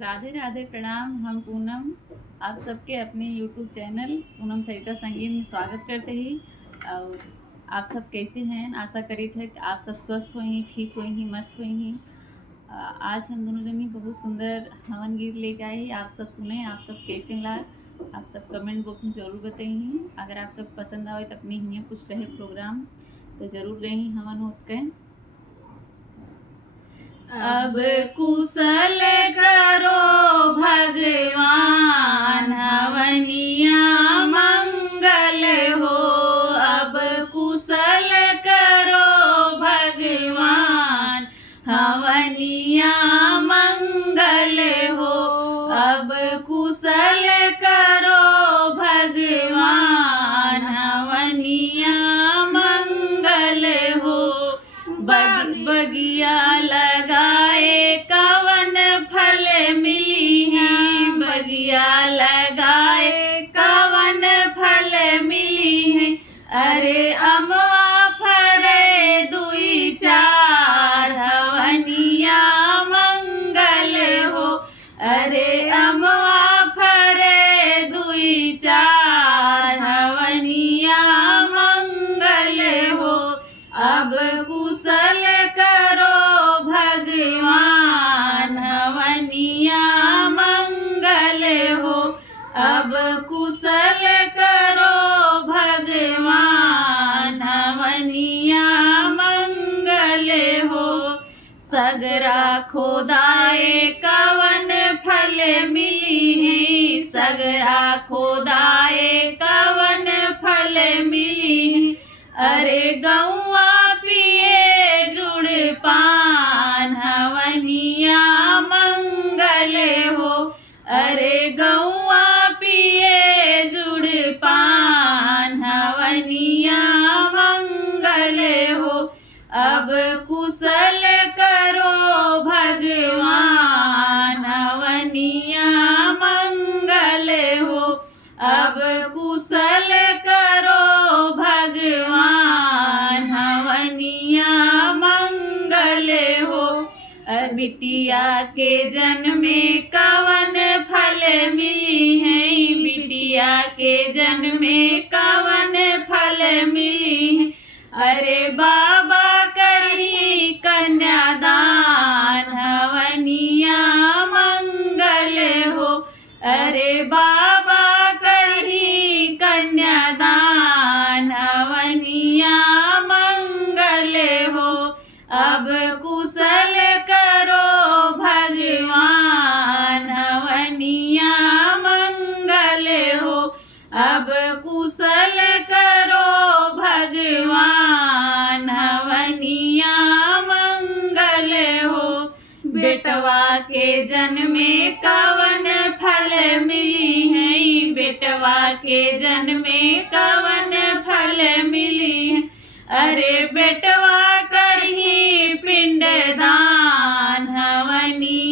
राधे राधे प्रणाम। हम पूनम आप सबके अपने यूट्यूब चैनल पूनम सरिता संगीत में स्वागत करते ही। और आप सब कैसे हैं? आशा करी थे कि आप सब स्वस्थ हुई, ठीक हुई, मस्त हुई। आज हम दोनों जनी बहुत सुंदर हवन गीत लेके आए ही। आप सब सुने, आप सब कैसे ला, आप सब कमेंट बॉक्स में ज़रूर बताइए। अगर आप सब पसंद आए तो अपनी हियाँ कुछ रहे प्रोग्राम तो ज़रूर रही हवन होते। अब कुशल करो भगवान, हवनिया मंगल हो। अब कुशल करो भगवान, हवनिया मंगल हो। अब कुशल करो भगवान, हवनिया मंगल हो। बगिया लगाए कवन फल मिली है, बगिया लगाए कवन फल मिली है। अरे अमवा फरे दुई चार, हवनिया मंगल हो। अरे अमवा फरे दुई चार, हवनिया मंगल हो। अब कुशल करो भगवान, हवनिया मंगल हो। अब कुशल करो भगवान, हवनिया मंगल हो। सगरा खोदाए कवन फल मिली है, सगरा खोदाए कवन फल मिली है। अरे गौआ पिए जुड़ पान, हवनिया मंगल हो। अरे गौआ पिए जुड़ पान, हवनिया मंगल हो। अब कुशल करो भगवान, हवनिया मंगल हो। अब कुशल करो भगवान, हवनिया मंगल हो। बिटिया के जन्मे कवन फल मिली है, बिटिया के जन्मे कवन फल मिली है। अरे बाबा करही कन्यादान, हवनिया मंगल हो। अरे बाबा करही कन्यादान, हवनिया मंगल हो। अब कुशल करो भगवान, हवनिया मंगल हो। अब कुशल करो भगवान, हवनिया मंगल हो। बेटवा के जन्मे कवन फल मिली है, बेटवा के जन्मे कवन फल मिली है। अरे बेटवा करही पिंडदान, हवनिया